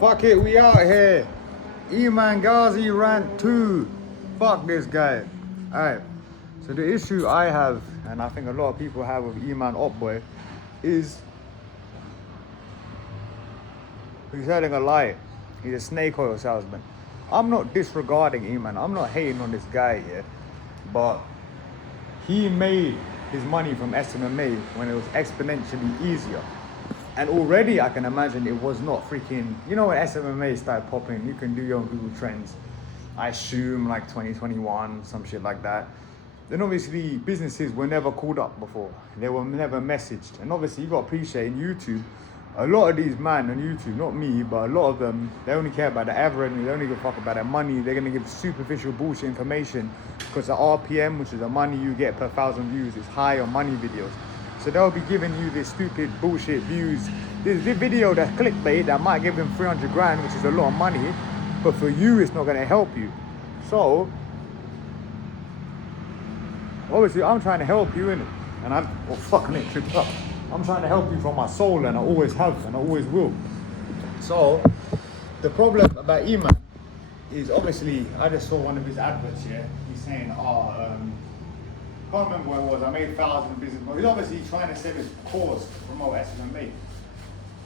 Fuck it, we out here. Ean Gazi rant 2. Fuck this guy. Alright, so the issue I have, and I think a lot of people have with Iman Boy, is he's telling a lie. He's a snake oil salesman. I'm not disregarding Iman. I'm not hating on this guy here. But he made his money from SMMA when it was exponentially easier. And already I can imagine it was not freaking, you know, when SMMA started popping, you can do your own Google Trends. I assume like 2021, some shit like that. Then obviously businesses were never called up before. They were never messaged. And obviously you got to appreciate in YouTube, a lot of these men on YouTube, not me, but a lot of them, they only care about the ad revenue, they only give a fuck about their money. They're going to give superficial bullshit information because the RPM, which is the money you get per 1,000 views, is high on money videos. So they'll be giving you this stupid bullshit views. This video that's clickbait that might give them 300 grand, which is a lot of money, but for you, it's not going to help you. So, obviously, I'm trying to help you, innit? And fucking it tripped up. I'm trying to help you from my soul, and I always have, and I always will. So, the problem about Iman is obviously, I just saw one of his adverts here. He's saying, can't remember what it was, I made 1,000 business models. He's obviously trying to sell his course to promote SMMA.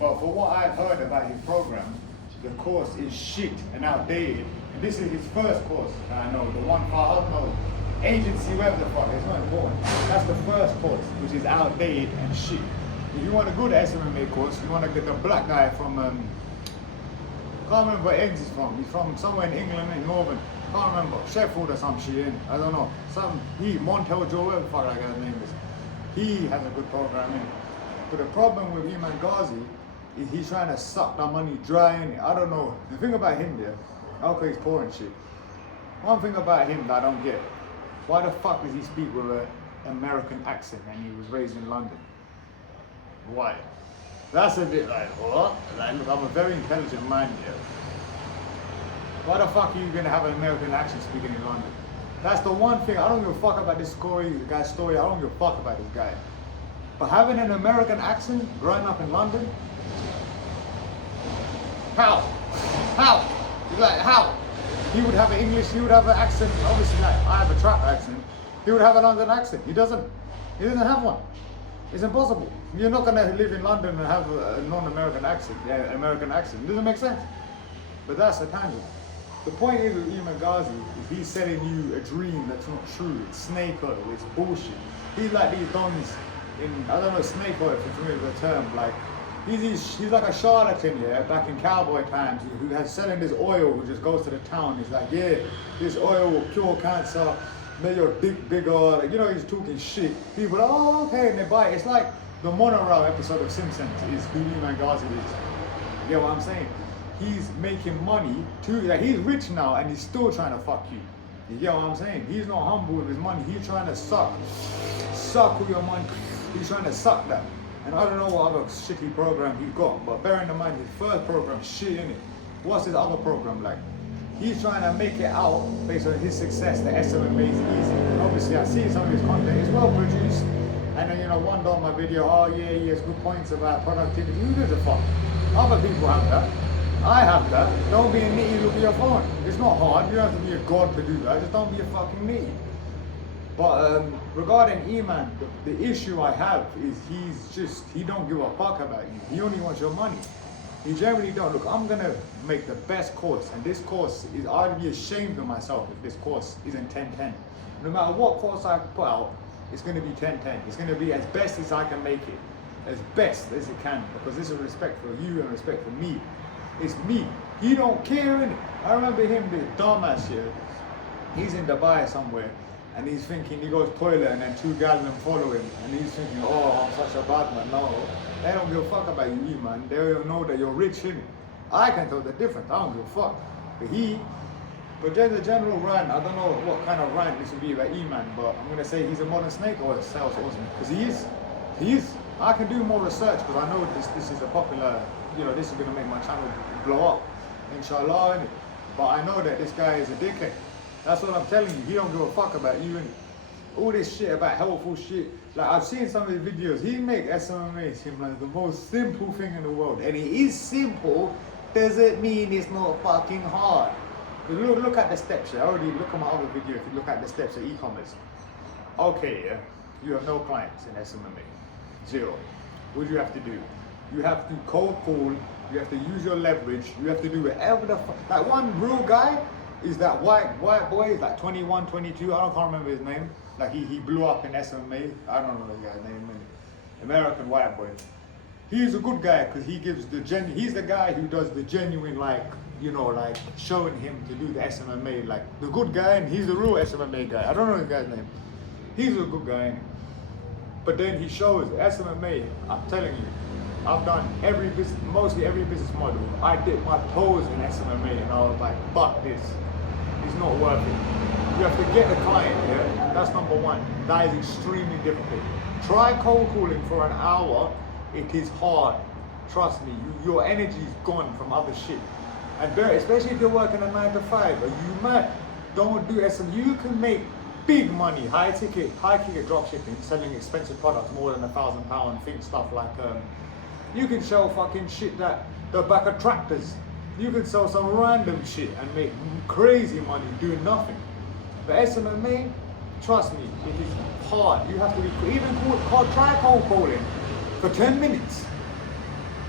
But for what I've heard about his program, the course is shit and outdated. And this is his first course, I know, the one for, I don't know, agency, whatever the fuck, it's not important. That's the first course, which is outdated and shit. If you want to go to SMMA course, you want to get the black guy from, can't remember where Eggs is from. He's from somewhere in England, in Northern. Can't remember, Sheffield or some shit in, I don't know. Montel Joe, whatever the fuck that guy's name is. He has a good program in. But the problem with Ean Gazi is he's trying to suck that money dry in it. I don't know. The thing about him there, okay, he's poor and shit. One thing about him that I don't get, why the fuck does he speak with an American accent and he was raised in London? Why? That's a bit like, what? Like, look, I'm a very intelligent man here. Why the fuck are you gonna have an American accent speaking in London? That's the one thing, I don't give a fuck about this guy's story, I don't give a fuck about this guy. But having an American accent, growing up in London, how? Like, how? He would have an English, he would have an accent, obviously like, I have a trap accent. He would have a London accent, he doesn't have one. It's impossible. You're not gonna live in London and have a non-American accent, American accent. It doesn't make sense. But that's a tangent. The point is with Ean Gazi is he's selling you a dream that's not true. It's snake oil, it's bullshit. He's like these dons in, I don't know, snake oil if you're familiar with the term, like, he's like a charlatan, yeah, back in cowboy times, who has selling this oil who just goes to the town. He's like, yeah, this oil will cure cancer, make your dick bigger, like, you know, he's talking shit. People are, oh, okay, and they buy it. It's like the monorail episode of Simpsons is who Ean Gazi is. You know what I'm saying? He's making money too, like he's rich now and he's still trying to fuck you. You get what I'm saying? He's not humble with his money. He's trying to suck with your money. He's trying to suck that. And I don't know what other shitty program he got, but bearing in mind his first program, shit in it. What's his other program like? He's trying to make it out based on his success that SMMA is easy. And obviously I see some of his content, it's well produced. And then, you know, one on my video, oh yeah, he has good points about productivity. Who gives a fuck? Other people have that. I have that. Don't be a nitty, look at your phone. It's not hard, you don't have to be a god to do that, just don't be a fucking nitty. But regarding Iman, the issue I have is he don't give a fuck about you. He only wants your money. He generally don't. Look, I'm gonna make the best course, and this course is, I'd be ashamed of myself if this course isn't 10/10. No matter what course I put out, it's gonna be 10/10. It's gonna be as best as I can make it. As best as it can, because this is respect for you and respect for me. It's me. He don't care, innit? I remember him, this dumbass here. He's in Dubai somewhere, and he's thinking, he goes toilet, and then 2 gallons follow him, and he's thinking, oh, I'm such a bad man. No, they don't give a fuck about you, man. They don't know that you're rich, innit? I can tell the difference. I don't give a fuck. But just a general rant, I don't know what kind of rant this would be about Iman, but I'm gonna say he's a modern snake oil salesman, because he is. I can do more research because I know this is a popular, you know, this is gonna make my channel blow up, inshallah, innit? But I know that this guy is a dickhead. That's what I'm telling you. He don't give a fuck about you, innit? All this shit about helpful shit. Like, I've seen some of his videos. He make SMMA seem like the most simple thing in the world. And it is simple doesn't mean it's not fucking hard. Look at the steps. I already look at my other video. If you look at the steps of e-commerce, okay, yeah, you have no clients in SMMA, 0. What do you have to do? You have to cold call. You have to use your leverage. You have to do whatever the fuck. Like one real guy is that white boy. He's like 21, 22. I can't remember his name. Like he blew up in SMMA. I don't know the guy's name. American white boy. He's a good guy because he gives the he's the guy who does the genuine, like, you know, like showing him to do the SMMA, like the good guy, and he's the real SMMA guy. I don't know the guy's name. He's a good guy. But then he shows SMMA, I'm telling you, I've done mostly every business model. I did my toes in SMMA and I was like, fuck this. It's not worth it. You have to get the client here. That's number one. That is extremely difficult. Try cold calling for an hour. It is hard. Trust me, your energy is gone from other shit. And especially if you're working a 9 to 5, or you might don't do SM. You can make big money, high ticket drop shipping, selling expensive products more than £1,000. Think stuff like you can sell fucking shit that the back of tractors. You can sell some random shit and make crazy money doing nothing. But SMMA, trust me, it is hard. You have to be try cold calling for 10 minutes.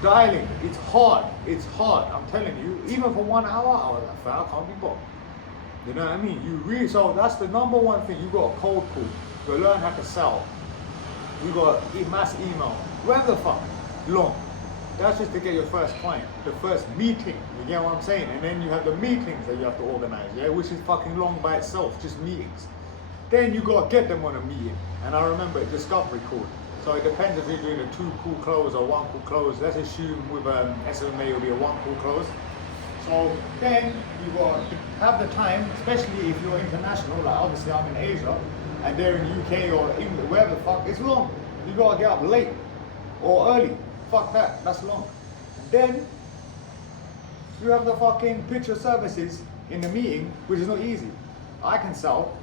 Dialing, it's hard. It's hard. I'm telling you, even for 1 hour, I was like, I can't be bothered. You know what I mean? So that's the number one thing. You got a cold call. You got to learn how to sell. You got to mass email. Whatever the fuck, long. That's just to get your first client, the first meeting. You get what I'm saying? And then you have the meetings that you have to organize, yeah, which is fucking long by itself, just meetings. Then you got to get them on a meeting. And I remember a discovery call. So it depends if you're doing a 2 call close or 1 call close. Let's assume with SMMA it will be a 1 call close. So then you got to have the time, especially if you're international, like obviously I'm in Asia and they're in UK or England, wherever the fuck, it's long. You got to get up late or early. Fuck that, that's long. Then you have the fucking pitch your services in the meeting, which is not easy. I can sell,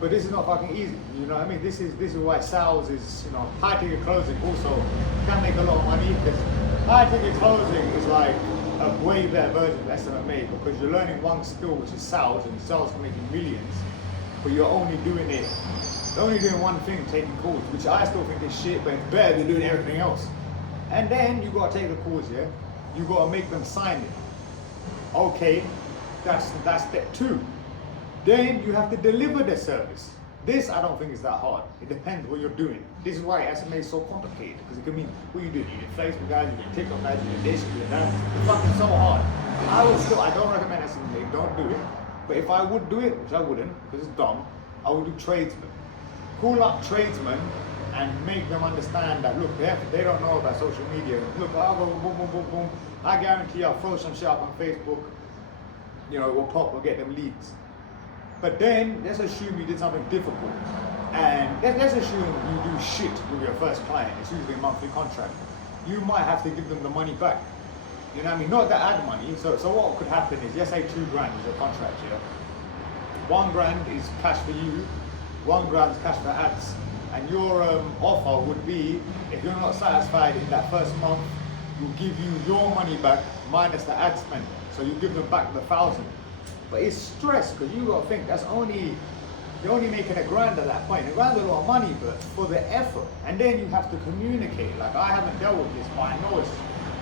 but this is not fucking easy. You know what I mean? This is why sales is, you know, high ticket closing also can make a lot of money, because high ticket closing is like a way better version of SMMA, because you're learning one skill, which is sales, and sales can make you millions, but you're only doing one thing, taking calls, which I still think is shit, but it's better than doing everything else. And then you gotta take the calls, yeah? You gotta make them sign it. Okay, that's step 2. Then you have to deliver the service. This I don't think is that hard. It depends what you're doing. This is why SMA is so complicated, because it can mean what you do. You do Facebook guys, you do TikTok guys, you do this, you do that. It's fucking so hard. I don't recommend SMA, don't do it. But if I would do it, which I wouldn't, because it's dumb, I would do tradesmen. Call up tradesmen and make them understand that, look, they don't know about social media. Look, I'll go boom, boom, boom, boom. I guarantee I'll throw some shit up on Facebook. You know, it will pop, we'll get them leads. But then, let's assume you did something difficult. And let's assume you do shit with your first client. It's usually a monthly contract. You might have to give them the money back. You know what I mean? Not the ad money. So what could happen is, let's say $2 grand is your contract here. 1 grand is cash for you. 1 grand is cash for ads. And your offer would be, if you're not satisfied in that first month, we'll give you your money back minus the ad spend. So you give them back the 1,000. But it's stress, because you got to think you're only making $1 grand at that point. $1 grand is a lot of money, but for the effort. And then you have to communicate. Like, I haven't dealt with this, but I know it's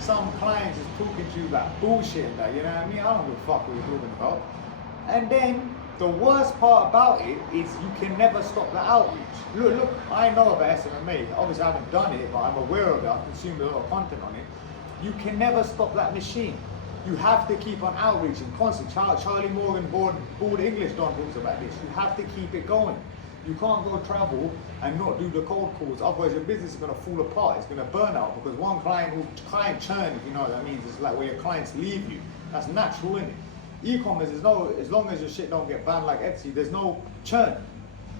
some clients is talking to you about bullshit, that, you know what I mean? I don't give a fuck what you're talking about. And then the worst part about it is you can never stop the outreach. Look, I know about SMMA. Obviously I haven't done it, but I'm aware of it. I've consumed a lot of content on it. You can never stop that machine. You have to keep on outreaching constantly. Charlie Morgan, Board English Don talks about this. You have to keep it going. You can't go travel and not do the cold calls. Otherwise your business is going to fall apart. It's going to burn out, because one client churn, if you know what that means. It's like where your clients leave you. That's natural, isn't it? E-commerce is as long as your shit don't get banned like Etsy, there's no churn.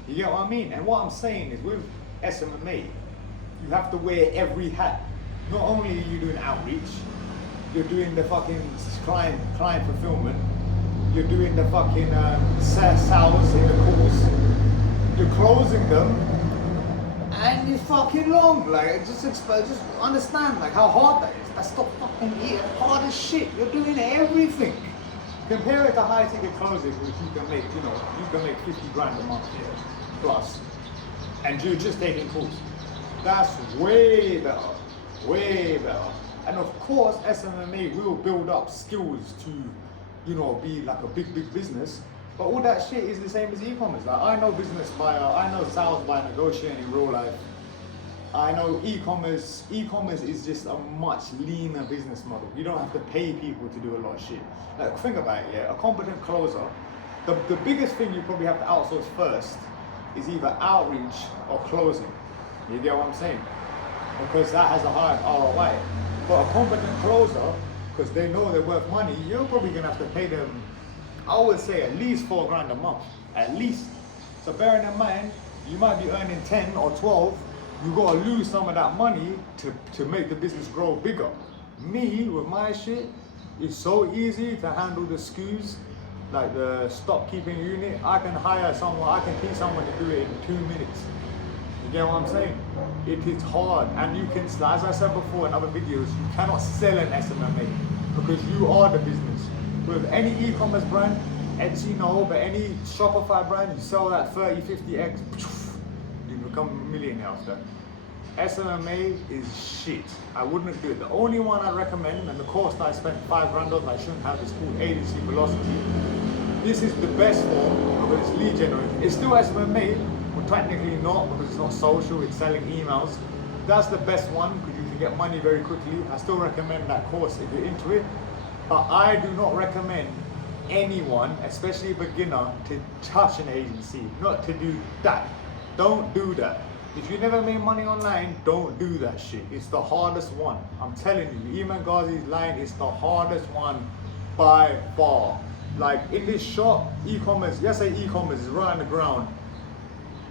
You get what I mean? And what I'm saying is, with SMMA, you have to wear every hat. Not only are you doing outreach, you're doing the fucking client fulfillment, you're doing the fucking sales in the calls, you're closing them, and it's fucking long. Like, just understand like how hard that is. That's the fucking hardest shit. You're doing everything. Compare it to high ticket closing, which you can make, you can make 50 grand a month here, plus, and you're just taking calls. That's way better, way better. And of course, SMMA will build up skills to, be like a big business. But all that shit is the same as e-commerce. Like, I know business by, I know sales by negotiating in real life. I know e-commerce is just a much leaner business model. You don't have to pay people to do a lot of shit. Like, think about it, yeah, a competent closer, the biggest thing you probably have to outsource first is either outreach or closing. You get what I'm saying? Because that has a high ROI. But a competent closer, because they know they're worth money, you're probably gonna have to pay them, I would say, at least 4 grand a month, at least. So bearing in mind, you might be earning 10 or 12, you gotta lose some of that money to make the business grow bigger. Me, with my shit, it's so easy to handle the SKUs, like the stock keeping unit. I can hire someone, I can teach someone to do it in 2 minutes. You get what I'm saying? It is hard, and you can, as I said before in other videos, you cannot sell an SMMA because you are the business. With any e-commerce brand, Etsy no, but any Shopify brand, you sell that 30, 50x, you become a millionaire after. SMMA is shit. I wouldn't do it. The only one I recommend, and the course that I spent 5 grand on, I shouldn't have, is called Agency Velocity. This is the best form because it's lead generating. It's still SMMA, but technically not because it's not social, it's selling emails. That's the best one because you can get money very quickly. I still recommend that course if you're into it. But I do not recommend anyone, especially a beginner, to touch an agency, not to do that. Don't do that. If you never made money online, don't do that shit. It's the hardest one. I'm telling you, Ean Gazi's line is the hardest one by far. Like in this shop, e-commerce, yes, I say e-commerce is right on the ground.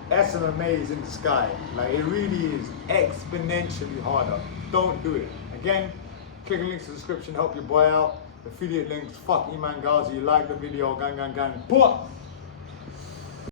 SMMA is in the sky. Like it really is exponentially harder. Don't do it. Again, click the links in the description, help your boy out. Affiliate links, fuck Ean Gazi, like the video, gang. Put